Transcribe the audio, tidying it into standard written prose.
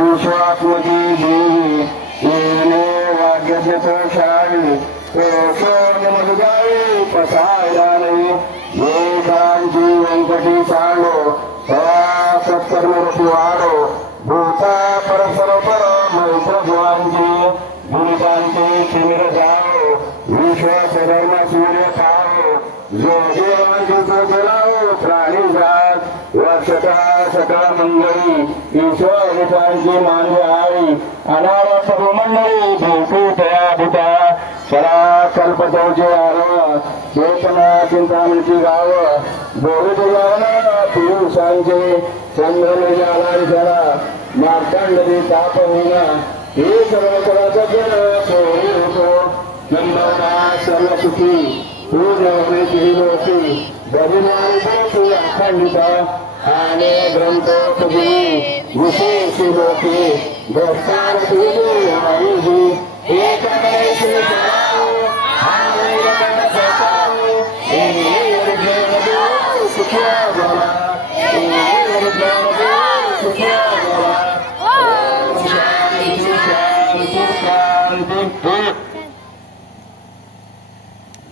विश्वात्मकी देवी येणे वाग्यस्य तोषावी कोशोन मधुगावी पसायला नाही वेदांची व्यंकटी सांडो सत्कर्मरती वाढो भूता परस्पर पर मैत्र भुवांची गुरुतांचे शिमिर जाओ विश्वास धर्म सूर्य खाओ जो देवांची तो जलाओ प्राणी जात वर्षता सकळ मंगळी ईश्वरितांची मानवी आई अनावा सर्व मंडळी भेटू तया भूता सरा कल्पतोचे आव चेतना चिंतामणीची गाव बोलू तुझ्या पुरुषांचे चंद्र जाला जरा मार्तांडरी ताप होईना हे सर्व कुणाचा जन सोयी होतो नंदना सर्व सुखी पूर्णवृत्ती लोकी बहिणारी अखंडिता आणि ग्रंथ तुझी विशेष लोकी दस्तार तुझी आयुधी एक सुखिया